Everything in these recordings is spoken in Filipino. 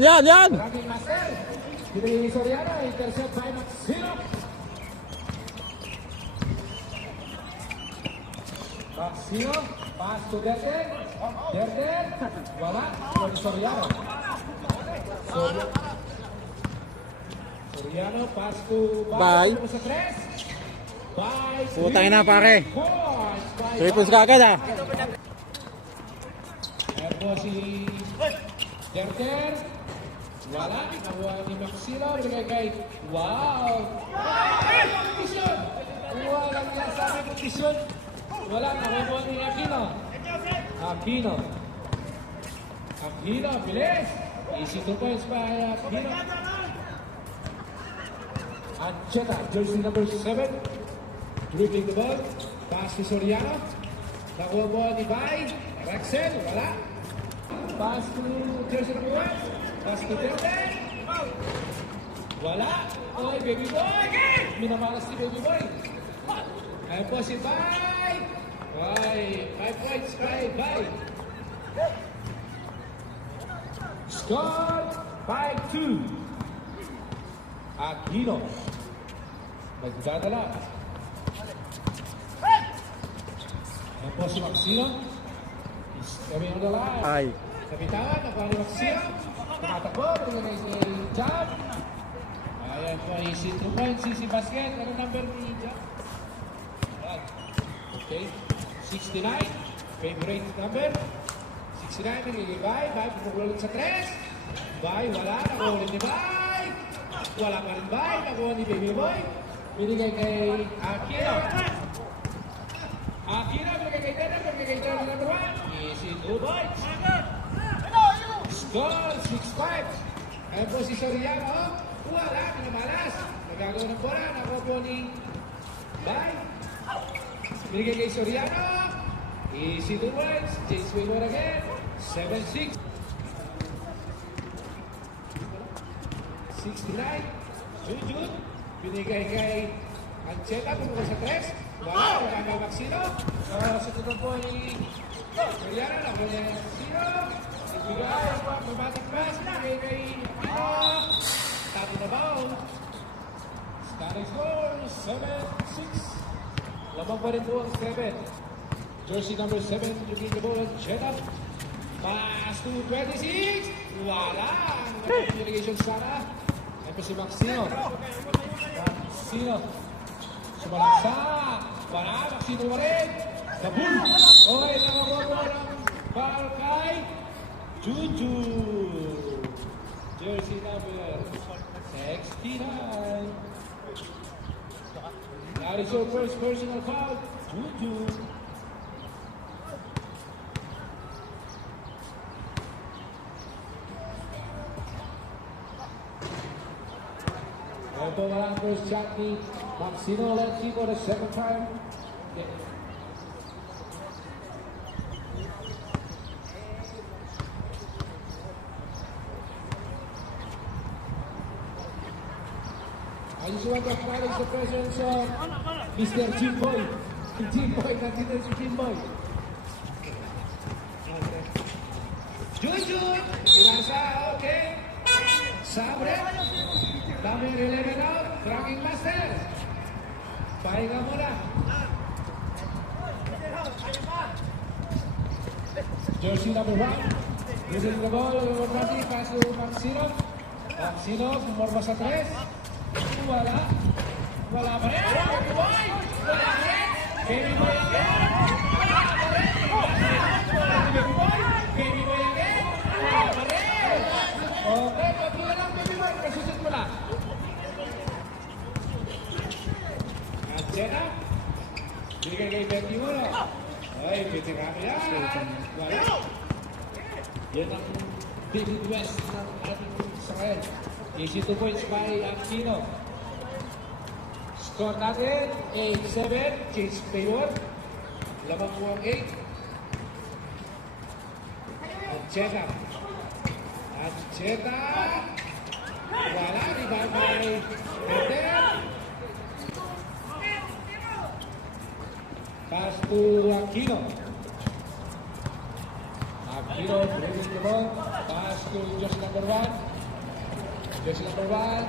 Yan. Ranking master. Dito Soriano, intercept by Maxino. Maxino, pass to Derden. Derden, wala. Soriano. Soriano, pass to Bye. Sa tres. Bye. Putang ina pare. 3 points ka agad ah. Ayan po si Derden. Wala. Nakuha ni Maxino. Binigay kay wow. Kondisyon. Walang yan sa amin kondisyon. Wala. Nakuha ni Aquino. Aquino, bilis. Easy 2 points by Aquino. Ancheta, jersey number 7. Dribbling the ball. Pass to Soriano. Nakuha mo ni Bay. Rexel, wala. Pass to jersey number 1. Pass to Derden. Wala. Oy, baby boy. Minamalas si baby boy. Ayan po si Bay. Bay. 5 points kay Bay. Score 5-2. Aquino. Nagdadala. Ayan po si Maxino. He's coming on the line. Ay. Sa bitawan, nakuha ni Maxino. Tumatakbo, pinagay si Jam. Ayan po, easy 2 points, easy basket. Ano number ni Jam? Okay, 69. Favorite number. 69, nagiging Bay. Bay, pupukulit sa 3. Bay, wala. Nakuha ni Bay. Wala pa rin Bay. Nakuha ni Baby Boy. Binigay kay Aquino. Aquino, binigay kay Tena. Binigay kay Tena number 1. Easy 2 points. Score 6-5. Ayan po si Soriano. Wala, pinamalas. Nagagawa ng bola. Nakuha po ni Bay. Binigay kay Soriano. Easy 2 points. James Waymore again. 7-6. 69. Jujun. Binigay kay Ancheta. Pumunta sa 3. Wala. Wala kay Maxino. Sa tutong po ni Soriano. Nakuha niya ni Maxino. Ibigay. Mabating pass. Binigay kay Tato na bound. Starting score 7-6. Lamang pa rin po ang 7. Jersey number 7, looking the ball, Ancheta. Pass to 26. Wala. Communication sana. Ayan po si Maxino. Maxino. Sumalaksa. Wala. Maxino pa rin. Kabul. Okay, nakakuha po ng foul kay Juju. Jersey number 69. That is your first personal foul, Juju. Ito ang first shot ni Maxino. Let's see for the second time. Yeah. I just want to acknowledge the presence of Mr. Jimboy. Jimboy, nandito si Jimboy. Juju! Irasa, okay. Sabre. Number 11 out. Ranking master. Pahinga muna. Jersey number 1. Using the ball. Pass to Maxino. Maxino, pumorma sa 3. Wala. Wala pa rin. Baby boy! Wala pa rin. Baby boy again. Wala pa rin. Baby boy. Baby boy again. Wala pa rin. Okay, patuloy lang baby boy. Kasusit mo lang. Ancheta. Bigay kay 21. Ay, pitirami yan. Wala. Yan ang David West ng ating Israel. Easy 2 points by Aquino. Score natin, 8-7, Chase Payward. Lamang po ang 8. Ancheta. Ancheta. Wala, rebound by Derden. Pass to Aquino. Aquino, bringing the ball. Pass to jersey number 1. Jersey number 1.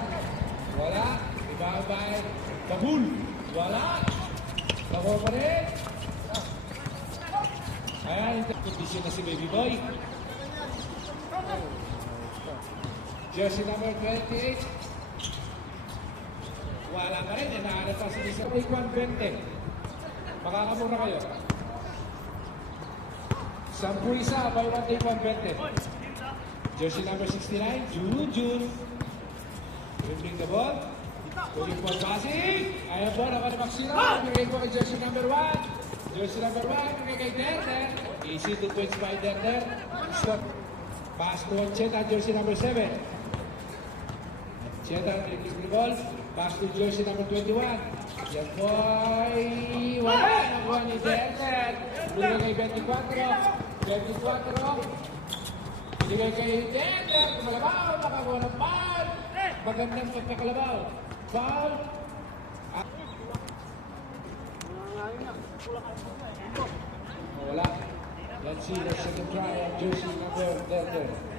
Wala. Rebound by Bagul. Wala. Nakuha pa rin. Ayan, kondisyon na si Baby Boy. Jersey number 28. Wala pa rin. Inaanap pa si Lisa. Take 120. Makakamura kayo. 10 isa. Buy one, take 120. Jersey number 69. June. Dribbling the ball. Looking for passing. Ayan po. Naman ni Maxino. Bigay ko kay jersey number 1. Jersey number 1. Bigay kay Derder. Easy to twitch by Derder. Scott. Pass to Cheta. Jersey number 7. Cheta taking the ball. Pass to jersey number 21. Yan boy. Wala. Nakuha ni Derder. Bigay kay 24. 24. Bigay kay Derder. Kumalabaw. Nakakuha ng foul. Magandang pagkakalabaw. Foul. Wala. Let's see the second try of jersey number 10.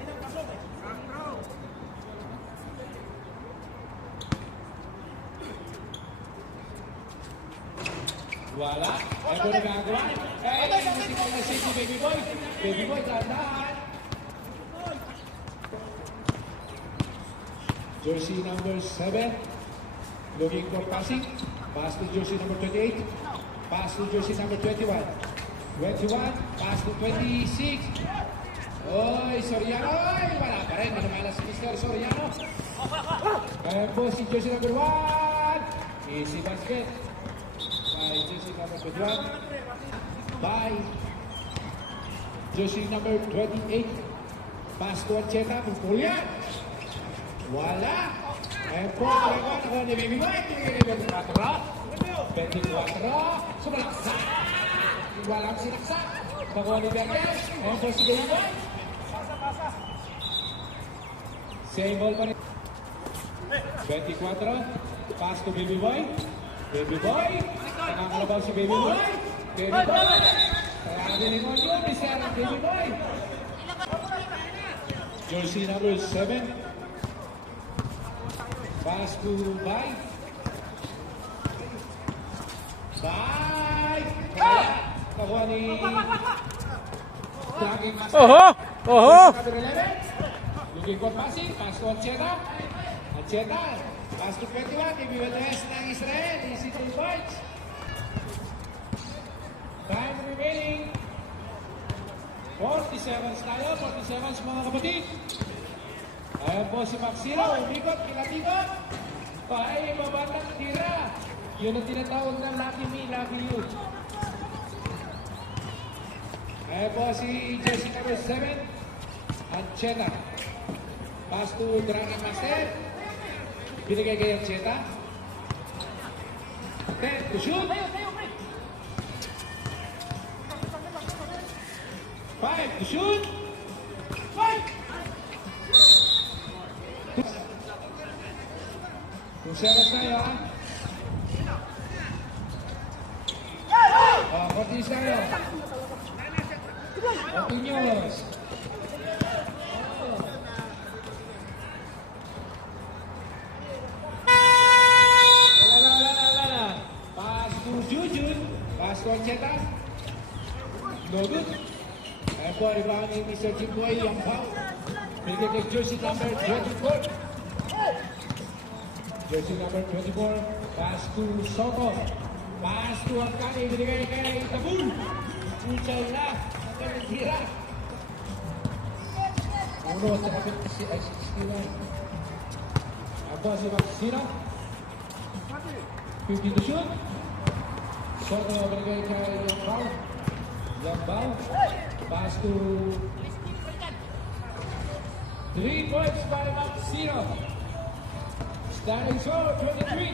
Wala. Ay ko nagagawa. Hindi ko na si Baby Boy. Baby Boy, dahan-dahan. Jersey number 7. Looking for passing. Pass to jersey number 28. Pass to jersey number 21. 21. Pass to 26. Oy, Soriano. Oy, wala pa rin. Manamalas si Mr. Soriano. Ayan po si jersey number 1. Easy basket. By jersey number 21. By jersey number 28. Pass to Ancheta. Pulyan. Wala. Ayan po. Nakuha ni Baby Boy. 24. 24. Sumalaksak. Walang sinaksak. Nakuha ni Berges. Ayan po si Baby Boy. Same ball pa rin. 24. Pass to Baby Boy. Baby Boy. Nakakalabaw si Baby Boy. Baby Boy. Kaya nilingon yun. Isa ang Baby Boy. Jersey number 7. Pass to Bay. Bay. Kaya. Nakuha ni Tracking Master. Oho! Number 11. Looking for passing. Pass to Ancheta. Ancheta. Pass to 21. Ibibates ng Israel. Easy 2 points. Time remaining. 47 tayo. 47 mga kapatid. Ayan po si Maxino. Umikot. Kinatikot. Paay, mabatang tira. Yun ang tinatawag ng Lucky Me, Lucky You. Ayan po si jersey number 7. Ancheta. Pass to Dragon Master. Binigay kay Ancheta. 10 to shoot. 5 to shoot. 5. Kung seras tayo, ha? Cortis tayo. Continuous. Wala. Pass to Jujun. Pass to Ancheta. No good. Ayan po, rebound ni Mr. Jimboy. Yung foul. Bigay kay jersey number 24. Jersey number 24. Pass to Soto. Pass to Arcani. Binigay kay Tabul. Puchay na. Ang tira. Uno sa kapit si 69. Ako si Maxino. 50 to shoot. Soto binigay kay Yambao. Yambao. Pass to 3 points by Maxino. Standing short, 23-9.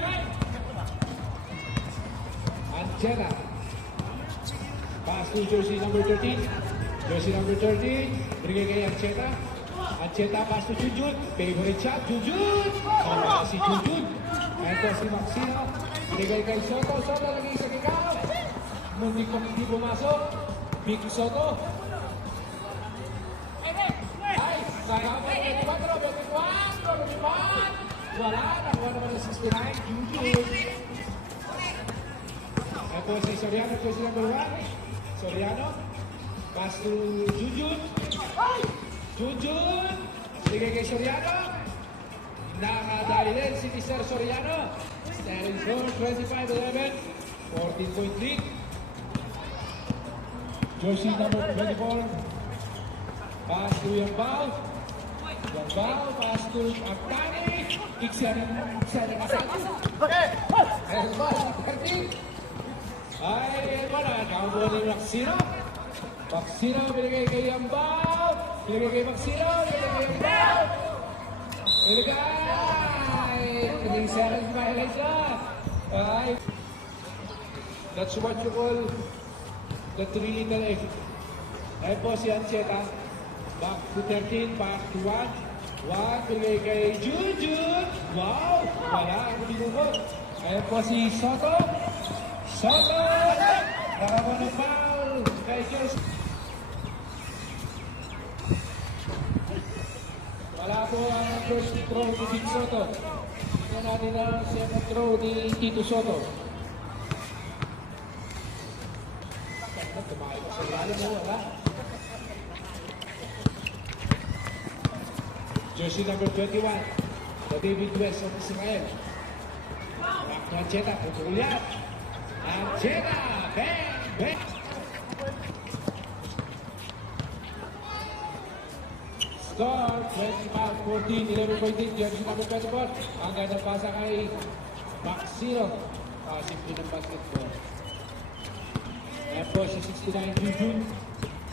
Ancheta. Pass to jersey number 13. Jersey number 13. Bigay kay Ancheta. Ancheta pass to Jujun. Favorite shot, Jujun. Sama si Jujun. Ito si Maxino. Bigay kay Soto. Soto lagi sa kikaw. Mundik pa hindi pumasok. Big Soto. Ay, kakaw. naman! Wala, nakuha naman ng 69, Jujun. Ito si Soriano, jersey number 1. Soriano. Pass to Jujun. Jujun. Bigay kay Soriano. Nakadali rin si Mr. Soriano. Standing score, 25-11. 14-point lead. Jersey number 24. Pass to Yambao. Yambao, pass to Agtani. Iksyan ang asal. Ayan ba, si ay, ano na, nakabuha ni Maxino. Maxino, binigay kay Yambao. Binigay kay Maxino, binigay kay Yambao. Binigay! 3 seconds violation. Ay, that's what you call the 3 little egg. Ayun po si Ancheta. Back to 13, back to 1. 1, binigay kay Jujun. Wow! Wala ang binunod. Ayun po si Soto. Soto! Nakakuha ng foul kay Jus. Wala po ang first throw ni Big Soto. Tingnan natin ang second throw ni Tito Soto. Tumayo pa sa lalim mo, wala? Jersey number 21, the David West of Israel. Back to Ancheta, putulyan. Ancheta, bang, bang. Score, 25-14, 11-point, jersey number 24. Ang gandang pasa kay Maxino. Simple ng basketball. And po si 69 Jujun.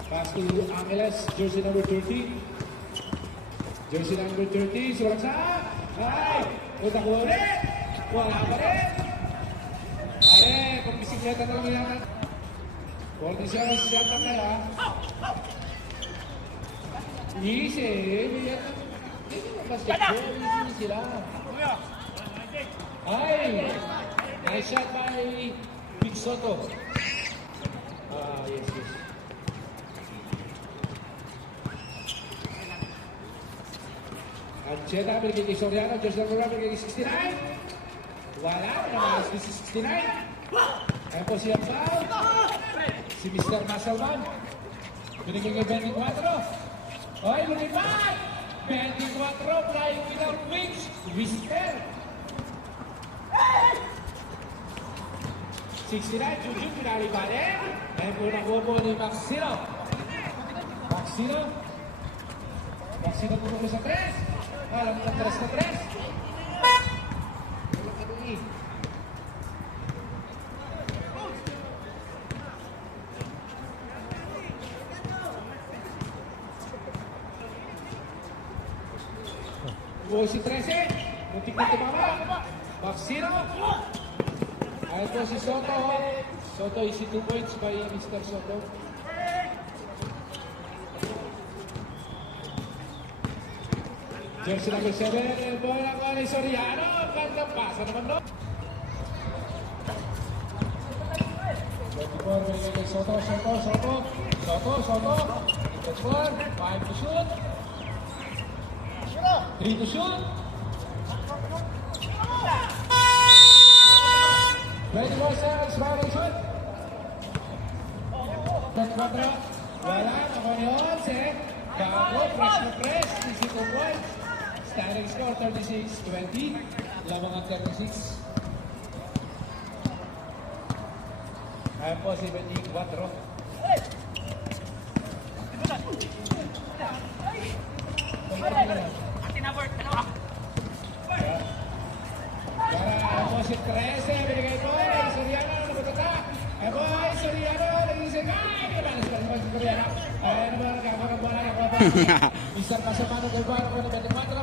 Pass to Angeles, jersey number 30. Jersey number 30, surat sa. Ay! Punta ko ulit! Wala pa rin! Pare, kung bisikleta na lang yan. 47 siya pa kaya. Easy. Hindi mo basketball. Easy sila. Ay! Nice shot by Big Soto. Yes. Ancheta, binigay kay Soriano. Jersey number 1, binigay kay 69. Wala, namalas si 69. Ayan po si Yambao. Si Mr. Masalman. Binigay kay 24. Ay, lumipad! 24, flying without wings. Whisker. 69, Jujun, pinali pa rin. Ayan po nakuha po ni Maxino. Maxino pumunta sa 3. Alam mo, 3 na 3. Buhay si 13. Muntik na tumama. Maxino. Ayan po si Soto. Soto is 2 points by Mr. Soto. Jersey number 7, bola ko ni Soriano. Ganda pasa naman doon. 24, binigay kay Soto. 24, 5 to shoot. 3 to shoot. 24 seconds, bago shoot. 24, wala, nakuha ni 11. Bago, press na press, 62 points. Standing score, 36-20. Lamang ang 36. Ayan po si 24. Para po si 13, binigay po. Soriano, nabutata. Ayan po, Soriano, nag-isip. Ay, nabalas pa naman si Soriano. Ayan naman, nagkakaroon bola. Isang pasamano kay Baro ko ni 24.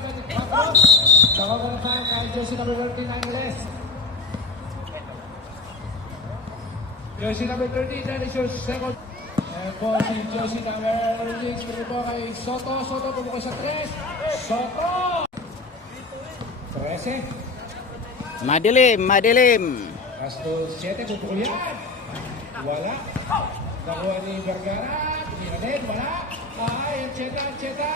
Nakakuha na tayo kay jersey number 13, Angeles. Jersey number 13, that is your second. Ayan po si jersey number 6. Pero po kay Soto. Soto pumuko sa 3. Soto! 13. Madilim. Kasto 7, pupukul yan. Wala. Nakuha ni Vergara. Tinira din, wala. Ay, Ancheta.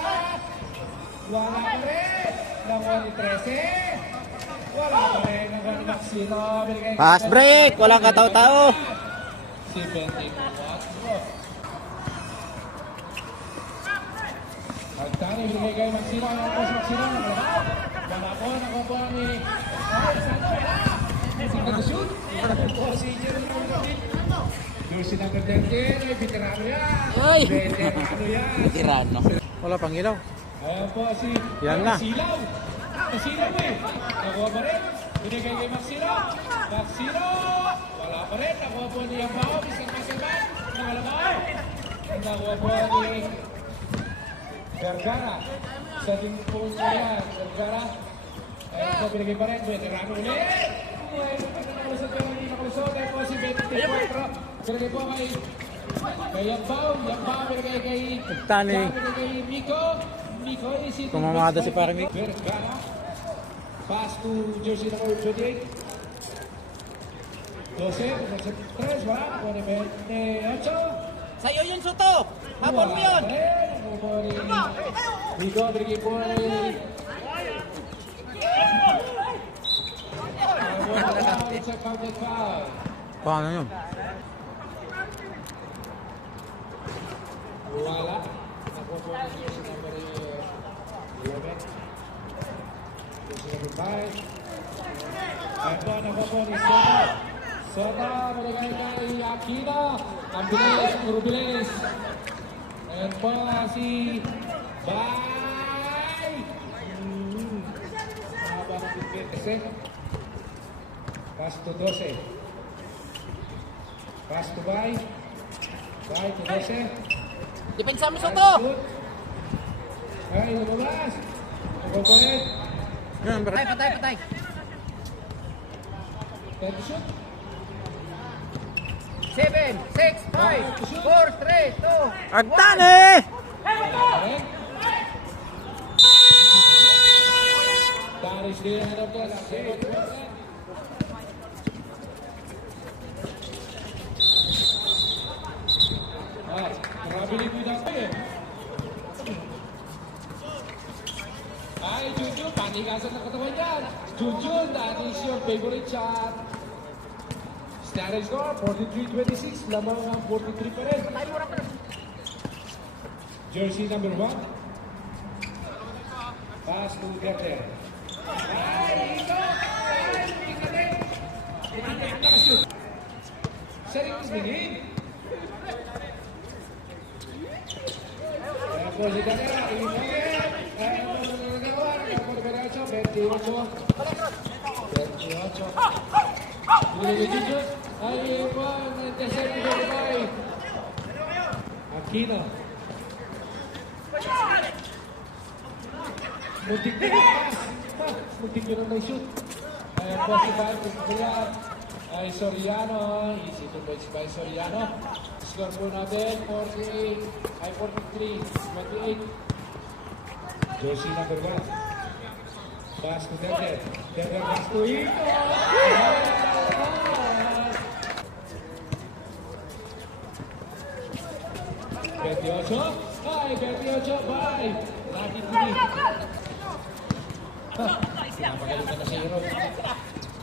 Wala pa rin. Nakuha ni 13. Wala pa rin. Nakuha ni Maxino. Pass break. Walang kataw-tao. Si 24. Magtani, binigay kay Maxino. Ayan po si Maxino. Wala po. Nakuha po ni... Sino to shoot? Ayan po si Jeremy. Jersey number 10. Ay, veterano yan. Ay! Veterano yan. Tirano. Wala pang ilaw. Ayan po si Yan na. Silaw. Silaw eh. Nakuha pa rin. Binigay kay Maxino. Maxino. Wala pa rin. Nakuha po ni Yambao. Isang masaban. Nakalabaw. Nakuha po ni Vergara. Sa din po niya yan. Vergara. Ayan po, binigay pa rin. Veterano ulit. Ayan po, hindi nakalusot. Ayan po si 24. Binigay po kay Yambao. Yambao binigay kay... Nagtani. Binigay kay Miko. Miko is it. Tumamada si Parang Mick. Vergara. Pass to jersey number 28. 12, 3, wala. 28. Sa'yo yun, Soto! Habol mo yun! Miko, binigay po ni... It's a counted foul. Paano yun? Wala. Nakuha po ni jersey number 11. Jersey number 5. Ayan po, nakuha po ni Soto. Soto, binigay kay Aquino. Ang bilis, puro bilis. Ayan po si Bay. Haba ng bigay. Pass to 12. Pass to Bay. Bay to 12. Depensa mo, Soto! Ay, lumabas. Nakukulit. Yun, Patay, patay, patay! Time to shoot. 7, 6, 5, 4, 3, 2, Agtani! Okay. That is the end of the second quarter. Ay, grabe ni Kuya Dante eh. Ay, Junjun, panigasan ng katawan yan. Junjun, that is your favorite shot. Standard score, 43-26. Lamang ang 43 pa rin. Jersey number 1. Pass to Gerter. Ay, ito! Ay, ikatin! Ikatin, nakashoot. Setting is begin. Ayan po si Daniela. Imagen. Ayan po sa nagagawa. Ayan po sa 28. 28. Pinag-jujut. Ay po, nag-intercept ni Bebay. Aquino. Muntik na pass. Muntik na may shoot. Ayan po si Bayo Pagkayan. Ay Soriano. Easy to match by Soriano. Score po natin 48. Ay 43. 28. Jersey number 1. Pass to Derder. Derder pass to Ito. 28. Ay, 28. Bye. Lagi kini. Napagalitan na si Hero.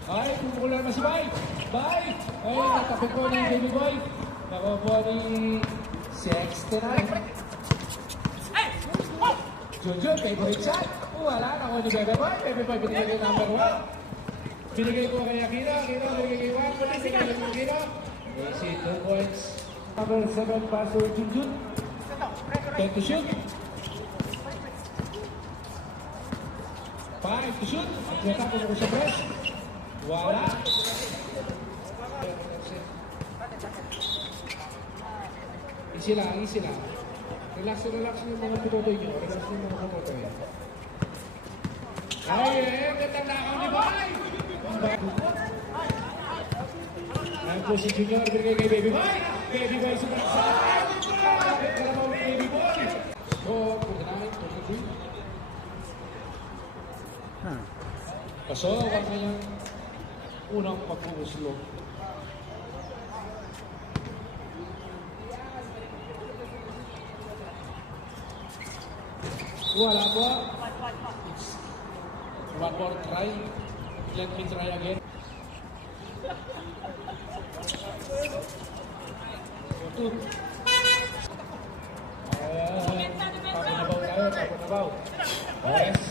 Ay, kumukulan na si Bay. Bay. Ay, natapit po ni Baby Boy. Nakuha po ni Sexton. Junjun, favorite shot. Wala, nakuha ni Baby Boy. Baby Boy, binigay kay number 1. Binigay ko kay Aquino. Aquino, binigay kay 1. Binigay kay Aquino. Easy, 2 points. Number 7, pass to Junjun. 10 to shoot. 5 to shoot. Ang tinatapos ako sa press. Wala. Easy lang, easy lang. Relax na relax yung mga pinotoy nyo. Relax yung mga pinotoy. Ay, gandang nakaw ni Bay! Ayan po si Junior, binigay kay Baby Boy. Baby Boy, super sa kalabaw ni Baby Boy. So, 49, 23. Kaso, ang kanyang unang pag-uuslo. Wala po. One more try. Let me try again. Two. Papunabaw tayo, papunabaw. Torres.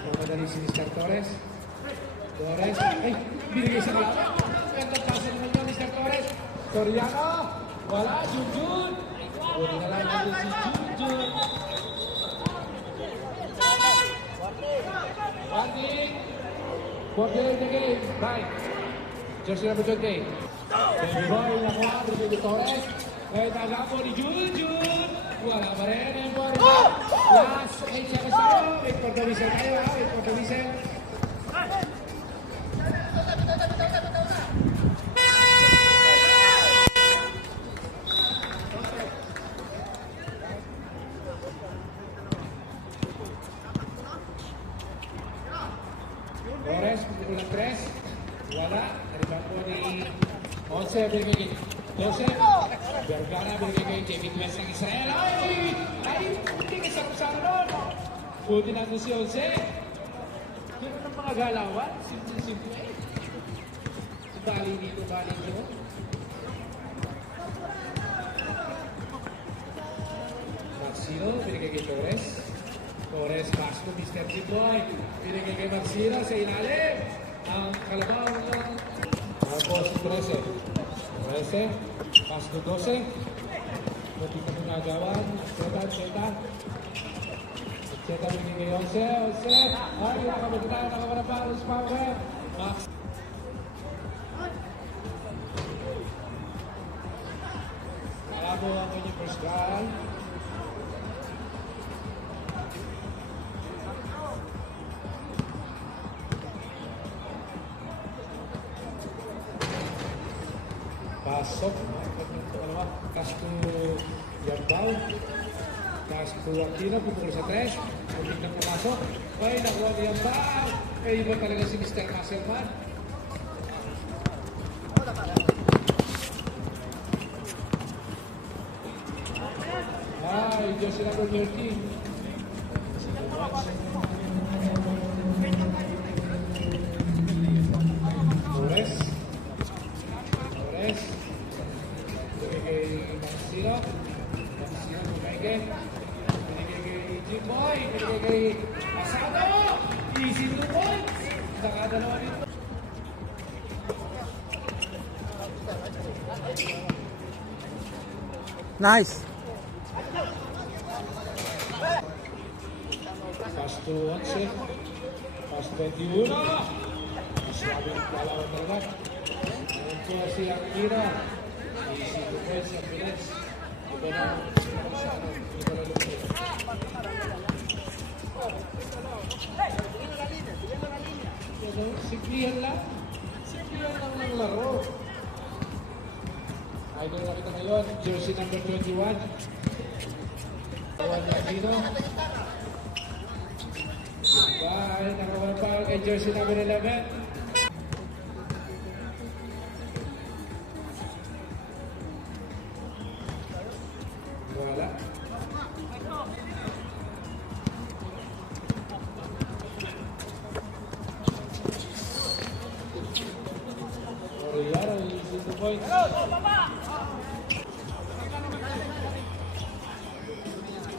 Pumadali si Mr. Torres. Torres. Ay, binigay sa kalaban. Gandang pasa naman yun, Mr. Torres. Soriano. Wala, Junjun. Pwede na lang natin si Junjun. Wanding. For the game. Right. Jersey number 20. Baby boy, nakuha. Baby Torres. Ngayon taga po ni Junjun. Wala pa rin. Ngayon po rin. Last 8 seconds tayo. Wait for the whistle tayo. Wait for the whistle. Torres, pukul ng 3. Wala. Nariban po ni Once, binigay kay Joseph. Vergara, binigay kay David West ng Israel. Ay, hindi kasama doon. Buti natin si Once. Ganoon ng mga galawan. Simple. Bali dito, bali dito. Maxino, binigay kay Torres. Torres, pass to Mr. Jimboy. Binigay kay Maxino sa ilalim. Ang kalabaw ng Marcos 13. 13. Pass to 12. Buti ka mong nagawan. Seta. Seta binigay kay 11. Ay, nakabagta. Nakabarapalo sa power. Max. Malabo ang inyong first goal. Pasok. Castro Yambao. Castro Aquino. Pupukul sa 3. Pupukul na pumasok. Ay, nakuha ni Yambao. Ay, iba talaga si Mr. Kasselman. Ay, Diyos sila number 13. Torres. Binigay kay Maxino. Maxino, binigay kay Jimboy. Binigay kay Asado. Easy 2 points. Nakadalawa nito. Nice. Pass to 11. Pass to 21. Sabi ng palawan talaga. Ayan po si Akira. Easy 2 points sa Piles. Iba na. Iba na lumit. Simplihan lang. Simplihan lang ng laro. Idol na kita ngayon. Jersey number 21. Juan Aquino. Bye. Nakawan pa kay jersey number 11. Wala. Oriara, easy 2 points.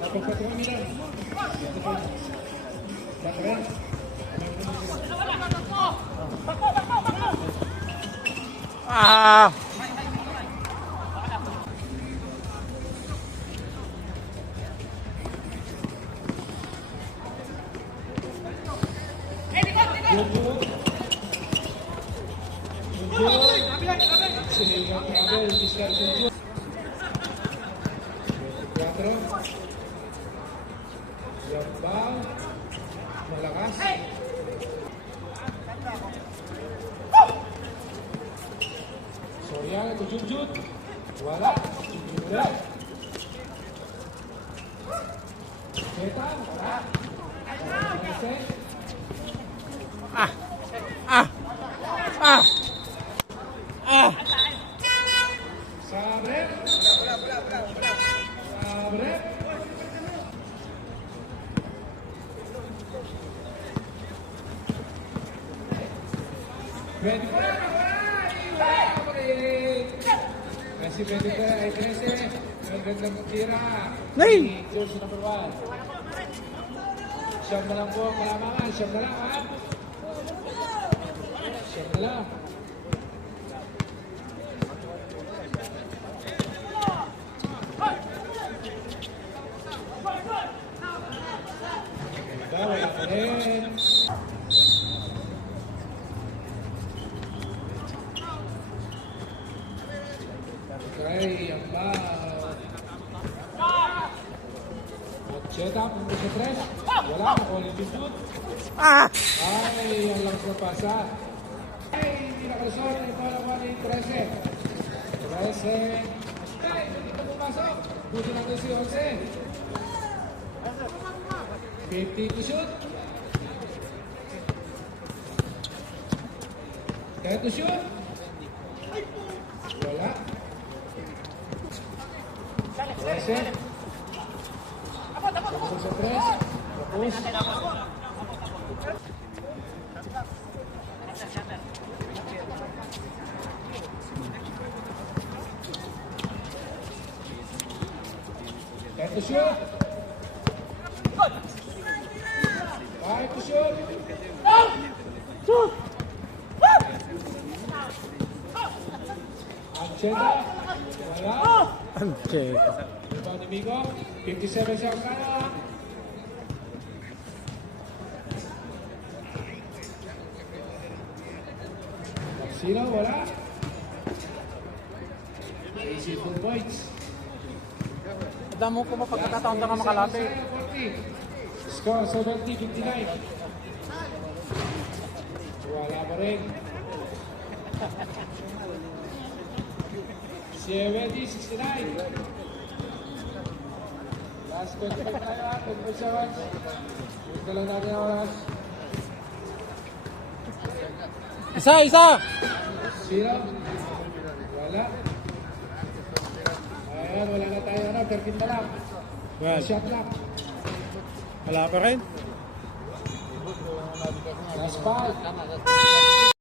Napagpatuwa nila. Bakren. Ah! Yambao. Malakas. Soriano to Junjun. Wala. Junjun ulit. Seta. Wala. Ah! Ah! Ah! Ah! Sabre. Sabre. Kasi 23 ay 13. Ang gandang tira. Nay! Jersey number 1. Siyam na lang po, kalamangan. Siyam na lang, ha? Siyam na lang. Wala pa rin. Okay, ang ball. Cheta, punto sa 3. Wala, nakuha ng pindot. Ah! Ay, ang lakas na pasa. Ay, hindi nakalusot. Ito ang nakuha ng 13. 13. Ay, hindi na pumasok. Buti natin si 11. 50 to shoot. 10 to shoot. Wala. 13. Tapos sa 3. Tapos. Ten to shoot. 5 to shoot. Ancheta. Wala. Ancheta. Rebound ni Migo. 57 siya ang kanan. Sino? Wala. Easy full points. Damo ko pa pagkakataon na makalapit. Score 70-59. Wala pa rin. 70-69. Last 25 tayo ha. 25 seconds. Ito lang natin ang oras. Isa! Sino? Wala. Ayan, wala na tayo. 13 na lang. Well, Shot lang. wala pa rin. Last 5.